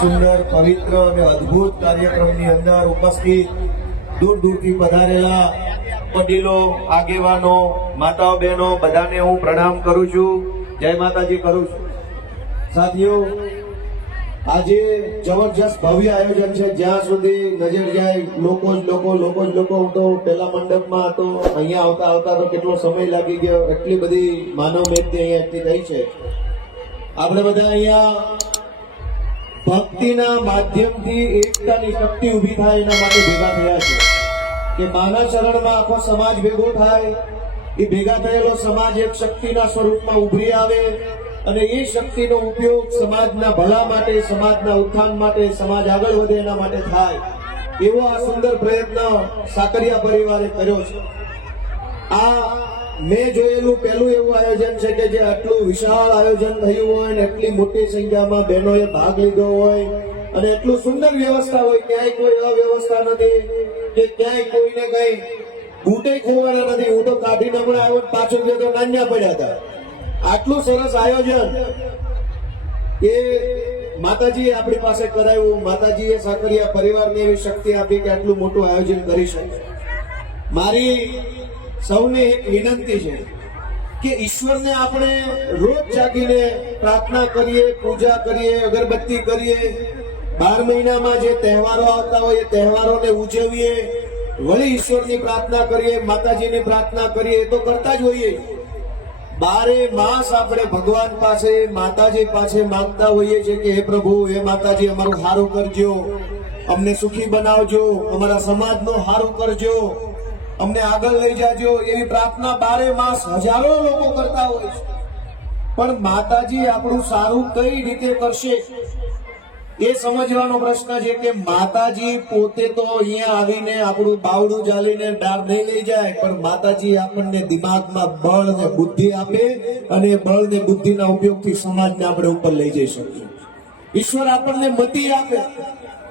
સુંદર પવિત્ર અને અદભુત કાર્યક્રમની અંદર ઉપસ્થિત દૂર દૂરથી પધારેલા વડીલો આગેવાનો માતાઓ બહેનો બધાને હું પ્રણામ કરું છું જય માતાજી કરું છું સાથીઓ આજે જબરજસ્ત ભવ્ય આયોજન છે જ્યાં સુધી નજર જાય લોકો જ લોકો લોકો જ લોકો હું તો પેલા મંડપમાં હતો અહીંયા આવતા આવતા તો કેટલો સમય લાગી ગયો એટલી બધી માનવ મેદની અહીંયા એકઠી થઈ છે આપણે બધા અહીંયા ભક્તિના માધ્યમથી એકતાની શક્તિ ઊભી થાય એના માટે ભેગા થયા છે કે માના ચરણમાં આખો સમાજ ભેગો થાય એ ભેગા થયેલો સમાજ એક શક્તિના સ્વરૂપમાં ઉભરી આવે અને એ શક્તિનો ઉપયોગ સમાજના ભલા માટે સમાજના ઉત્થાન માટે સમાજ આગળ વધે એના માટે થાય એવો આ સુંદર પ્રયત્ન સાકરિયા પરિવારે કર્યો છે આ મેં જોયેલું પહેલું એવું આયોજન છે કે જે આટલું વિશાળ આયોજન થયું હોય અને એટલી મોટી સંખ્યામાં બહેનોએ ભાગ લીધો હોય અને એટલું સુંદર વ્યવસ્થા હોય ક્યાંય કોઈ અવ્યવસ્થા નથી કે ક્યાંય કોઈને કઈ ઘૂંટે ખોવાના નથી હું તો કાઢીને હમણાં આવ્યો પાછો ગયો તો નાન્યા પડ્યા હતા આટલું સરસ આયોજન એ માતાજીએ આપણી પાસે કરાવ્યું માતાજીએ સાકરિયા પરિવારને એવી શક્તિ આપી કે આટલું મોટું આયોજન કરી શકે મારી સૌને એક વિનંતી છે કે ઈશ્વરને આપણે રોજ જાગીને પ્રાર્થના કરીએ પૂજા કરીએ અગરબત્તી કરીએ બાર મહિનામાં જે તહેવારો આવતા હોય એ તહેવારોને ઉજવીએ વળી ઈશ્વરની પ્રાર્થના કરીએ માતાજીની પ્રાર્થના કરીએ એ તો કરતા જ હોઈએ બારે માસ આપણે ભગવાન પાસે માતાજી પાસે માંગતા હોઈએ છીએ કે હે પ્રભુ હે માતાજી અમારું સારું કરજો અમને સુખી બનાવજો અમારા સમાજનો સારું કરજો અમને આગળ લઈ જાજો એવી પ્રાર્થના બારે માસ હજારો લોકો કરતા હોય છે પણ માતાજી આપણું સારું કઈ રીતે કરશે એ સમજવાનો પ્રશ્ન છે કે માતાજી પોતે તો અહીંયા આવીને આપણું બાવડું જાલીને ડાર નહીં લઈ જાય પણ માતાજી આપણને દિમાગમાં બળ ને બુદ્ધિ આપે અને બળ ને બુદ્ધિના ઉપયોગથી સમાજને આપણે ઉપર લઈ જઈ શકીએ ઈશ્વર આપણને મતી આપે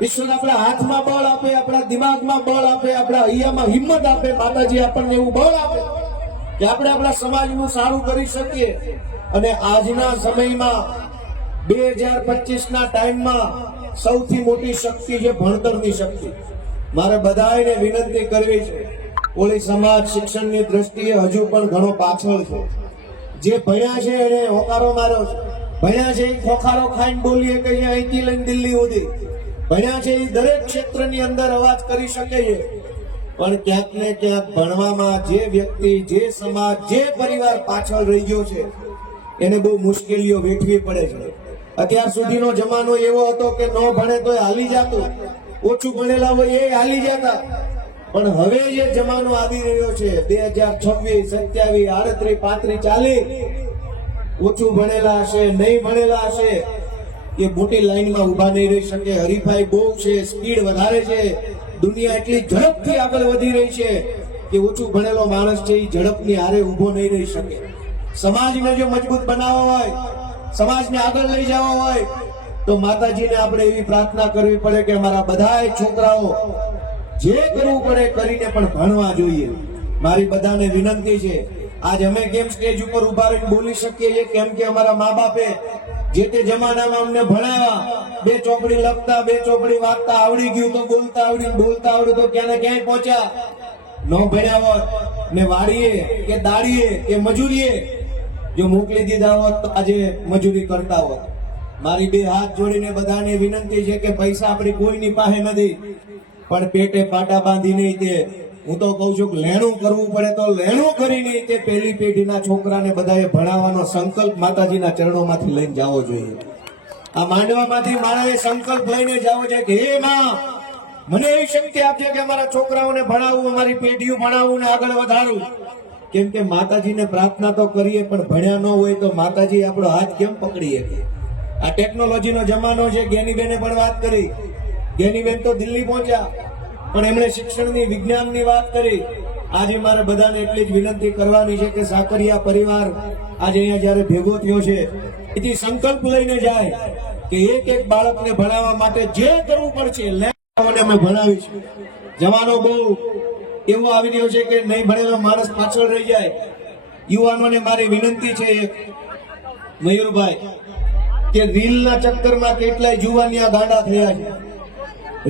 ઈશ્વર આપણા હાથમાં બળ આપે આપણા દિમાગમાં બળ આપે આપણા અહીંયામાં હિંમત આપે માતાજી આપણને એવું બળ આપે કે આપણે આપણા સમાજનું સારું કરી શકીએ અને આજના સમયમાં બે હજાર પચીસના ટાઈમમાં સૌથી મોટી શક્તિ છે ભણતરની શક્તિ મારે બધાને વિનંતી કરવી છે કોળી સમાજ શિક્ષણની દ્રષ્ટિએ હજુ પણ ઘણો પાછળ છે જે ભણ્યા છે એને હોકારો માર્યો છે ભણ્યા છે એ ખોખારો ખાઈને બોલીએ કે અહીંથી લઈને દિલ્હી સુધી ભણ્યા છે એ દરેક ક્ષેત્રની અંદર અવાજ કરી શકે છે પણ ક્યાંક ને ક્યાંક ભણવામાં જે વ્યક્તિ જે સમાજ જે પરિવાર પાછળ રહી ગયો છે એને બહુ મુશ્કેલીઓ વેઠવી પડે છે અત્યાર સુધીનો જમાનો એવો હતો કે ન ભણે તો હાલી જતો ઓછું ભણેલા હોય એ હાલી જતા પણ હવે જે જમાનો આવી રહ્યો છે બે હજાર છવ્વીસ સત્યાવીસ આડત્રીસ પાંત્રીસ ચાલીસ ઓછું ભણેલા હશે નહીં ભણેલા હશે એ મોટી લાઈનમાં ઊભા નહીં રહી શકે હરીફાઈ બહુ છે સ્પીડ વધારે છે દુનિયા એટલી ઝડપથી આગળ વધી રહી છે કે ઓછું ભણેલો માણસ છે એ ઝડપની હારે ઊભો નહીં રહી શકે સમાજને જો મજબૂત બનાવવો હોય સમાજને આગળ લઈ જવો હોય તો માતાજીને આપણે એવી પ્રાર્થના કરવી પડે કે અમારા બધા છોકરાઓ જે કરવું પડે કરીને પણ ભણવા જોઈએ મારી બધાને વિનંતી છે આજ અમે કેમ સ્ટેજ ઉપર ઉભા રહીને બોલી શકીએ છીએ કેમ કે અમારા મા બાપે જે તે જમાનામાં અમને ભણાવ્યા બે ચોપડી લખતા બે ચોપડી વાંચતા આવડી ગયું તો બોલતા આવડી બોલતા આવડ્યું તો ક્યાં ક્યાંય પહોંચ્યા ન ભણ્યા હોત ને વાડીએ કે દાડીએ કે મજૂરીએ જો મોકલી દીધા હોત તો આજે મજૂરી કરતા હોત મારી બે હાથ જોડીને બધાને વિનંતી છે કે પૈસા આપણી કોઈની પાસે નથી પણ પેટે પાટા બાંધી બાંધીને તે હું તો કઉ છું કે લેણું કરવું પડે તો લેણું કરીને તે પેલી પેઢીના છોકરાને બધાએ ભણાવવાનો સંકલ્પ માતાજીના ચરણોમાંથી લઈને જવો જોઈએ આ માંડવામાંથી મારાએ સંકલ્પ લઈને જવો છે કે હે માં મને એવી શક્તિ આપજે કે અમારા છોકરાઓને ભણાવવું અમારી પેઢીઓ ભણાવવું ને આગળ વધારવું કેમ કે માતાજીને પ્રાર્થના તો કરીએ પણ ભણ્યા ન હોય તો માતાજી આપણો હાથ કેમ પકડી શકે આ ટેકનોલોજીનો જમાનો છે જ્ઞાનીબેને પણ વાત કરી જ્ઞાનીબેન તો દિલ્હી પહોંચ્યા પણ એમણે શિક્ષણની વિજ્ઞાનની વાત કરી આજે મારે બધાને એટલી જ વિનંતી કરવાની છે કે સાકરિયા પરિવાર આજે અહીંયા જ્યારે ભેગો થયો છે એથી સંકલ્પ લઈને જાય કે એક એક બાળકને ભણાવવા માટે જે કરવું પડશે અમે ભણાવીશું જવાનો બહુ એવો આવી રહ્યો છે કે નહીં ભણેલો માણસ પાછળ રહી જાય યુવાનોને મારી વિનંતી છે મયુરભાઈ કે રીલના ચક્કરમાં કેટલાય જુવાનિયા ગાંડા થયા છે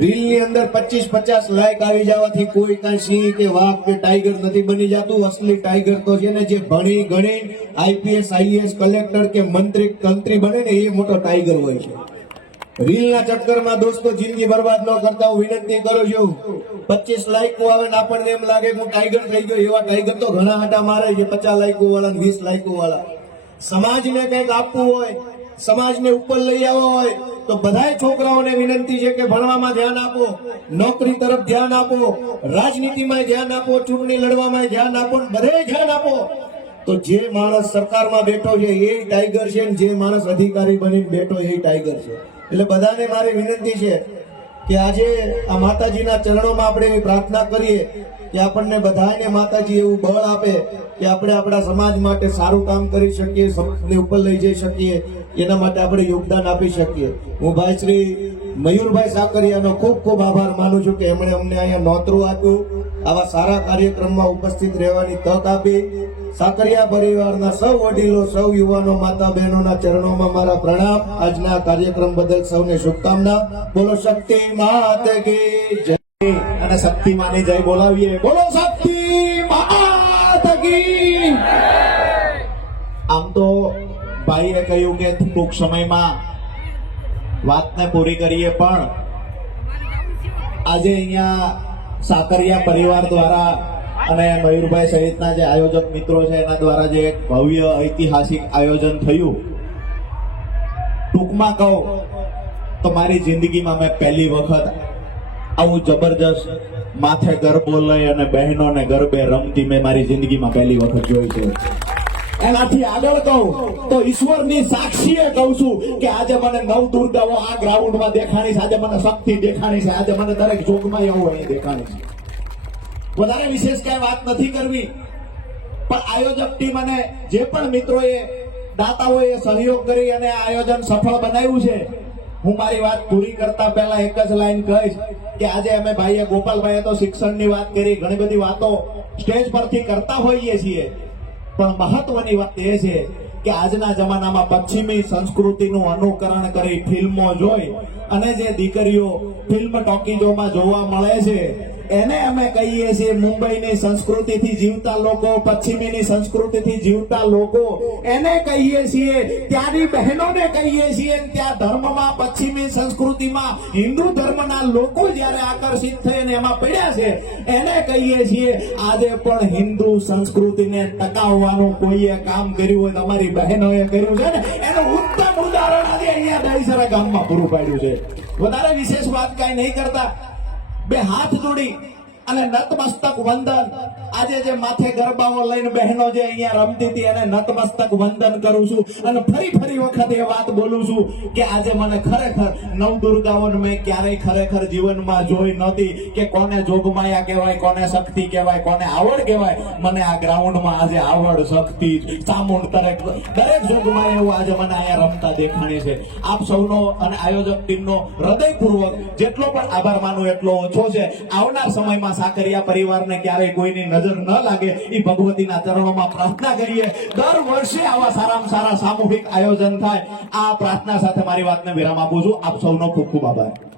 રીલની અંદર પચીસ પચાસ લાઈક આવી જવાથી કોઈ કાંઈ સિંહ કે વાઘ કે ટાઈગર નથી બની જતું અસલી ટાઈગર તો છે ને જે ભણી ગણી આઈપીએસ આઈએસ કલેક્ટર કે મંત્રી તંત્રી બને ને એ મોટો ટાઈગર હોય છે રીલના ચક્કરમાં દોસ્તો જિંદગી બરબાદ ન કરતા હું વિનંતી કરું છું પચીસ લાઈકો આવે ને આપણને એમ લાગે હું ટાઈગર થઈ ગયો એવા ટાઈગર તો ઘણા હાટા મારે છે પચાસ લાઈકો વાળા વીસ લાઈકો વાળા સમાજને કંઈક આપવું હોય સમાજને ઉપર લઈ આવવા હોય તો બધાય છોકરાઓને વિનંતી છે કે ભણવામાં ધ્યાન આપો નોકરી તરફ ધ્યાન આપો રાજનીતિમાં ધ્યાન આપો ચૂંટણી લડવામાં ધ્યાન આપો બધે ધ્યાન આપો તો જે માણસ સરકારમાં બેઠો છે એ ટાઈગર છે જે માણસ અધિકારી બની બેઠો એ ટાઈગર છે એટલે બધાને મારી વિનંતી છે કે આજે આ માતાજીના ચરણોમાં આપણે પ્રાર્થના કરીએ કે આપણને બધાને માતાજી એવું બળ આપે કે આપણે આપણા સમાજ માટે સારું કામ કરી શકીએ સમાજને ઉપર લઈ જઈ શકીએ એના માટે આપણે યોગદાન આપી શકીએ હું ભાઈ શ્રી મયુરભાઈ સાકરિયાનો ખૂબ ખૂબ આભાર માનું છું કે એમણે અમને અહીંયા નોતરું આપ્યું આવા સારા કાર્યક્રમમાં ઉપસ્થિત રહેવાની તક આપી સાકરિયા પરિવારના સૌ વડીલો સૌ યુવાનો માતા બહેનોના ચરણોમાં મારા પ્રણામ આજના કાર્યક્રમ બદલ સૌને શુભકામના બોલો શક્તિ માત કે જય અને શક્તિ માની જય બોલાવીએ બોલો શક્તિ આમ તો ભાઈએ કહ્યું કે ટૂંક સમયમાં વાતને પૂરી કરીએ પણ આજે અહીંયા સાકરિયા પરિવાર દ્વારા અને મયુરભાઈ સહિતના જે આયોજક મિત્રો છે એના દ્વારા જે એક ભવ્ય ઐતિહાસિક આયોજન થયું ટૂંકમાં કહું તો મારી જિંદગીમાં મેં પહેલી વખત આવું જબરજસ્ત માથે ગરબો લઈ અને બહેનોને ગરબે રમતી મેં મારી જિંદગીમાં પહેલી વખત જોઈ છે એનાથી આગળ કહું તો ઈશ્વરની સાક્ષીએ કહું છું કે આજે મને નવ દુર્ગાઓ આ ગ્રાઉન્ડમાં દેખાણી છે આજે મને શક્તિ દેખાણી છે આજે મને દરેક જોગમાં એવું અહીં દેખાણી છે વધારે વિશેષ કઈ વાત નથી કરવી પણ આયોજક ટીમ અને જે પણ મિત્રોએ દાતાઓએ સહયોગ કરી અને આ આયોજન સફળ બનાવ્યું છે હું મારી વાત પૂરી કરતા પહેલા એક જ લાઈન કહીશ કે આજે અમે ભાઈએ ગોપાલભાઈએ તો શિક્ષણની વાત કરી ઘણી બધી વાતો સ્ટેજ પરથી કરતા હોઈએ છીએ પણ મહત્વની વાત એ છે કે આજના જમાનામાં પશ્ચિમી સંસ્કૃતિનું અનુકરણ કરી ફિલ્મો જોઈ અને જે દીકરીઓ ફિલ્મ ટોકીજોમાં જોવા મળે છે એને અમે કહીએ છીએ મુંબઈની સંસ્કૃતિથી જીવતા લોકો પશ્ચિમીની સંસ્કૃતિથી જીવતા લોકો એને કહીએ છીએ ત્યાંની બહેનોને કહીએ છીએ ત્યાં ધર્મમાં પશ્ચિમી સંસ્કૃતિમાં હિન્દુ ધર્મના લોકો જ્યારે આકર્ષિત થઈને એમાં પડ્યા છે એને કહીએ છીએ આજે પણ હિન્દુ સંસ્કૃતિને ટકાવવાનું કોઈએ કામ કર્યું હોય તમારી બહેનોએ કર્યું છે ને એનું ઉત્તમ ઉદાહરણ આજે અહીંયા દહીસરા ગામમાં પૂરું પાડ્યું છે વધારે વિશેષ વાત કાંઈ નહીં કરતા બે હાથ જોડી અને નતમસ્તક વંદન આજે જે માથે ગરબાઓ લઈને બહેનો જે અહીંયા રમતી હતી એને નતમસ્તક વંદન કરું છું અને ફરી ફરી વખત એ વાત બોલું છું કે આજે મને ખરેખર નવ દુર્ગાઓને મેં ક્યારેય ખરેખર જીવનમાં જોઈ નહોતી કે કોને જોગમાયા કહેવાય કોને શક્તિ કહેવાય કોને આવડ કહેવાય મને આ ગ્રાઉન્ડમાં આજે આવડ શક્તિ ચામુંડ દરેક દરેક જોગમાયા એવું આજે મને અહીંયા રમતા દેખાણી છે આપ સૌનો અને આયોજક ટીમનો હૃદયપૂર્વક જેટલો પણ આભાર માનું એટલો ઓછો છે આવનાર સમયમાં સાકરિયા પરિવારને ક્યારેય કોઈની નજર ન લાગે એ ભગવતીના ચરણોમાં પ્રાર્થના કરીએ દર વર્ષે આવા સારામાં સારા સામૂહિક આયોજન થાય આ પ્રાર્થના સાથે મારી વાતને વિરામ આપું છું આપ સૌનો ખૂબ ખૂબ આભાર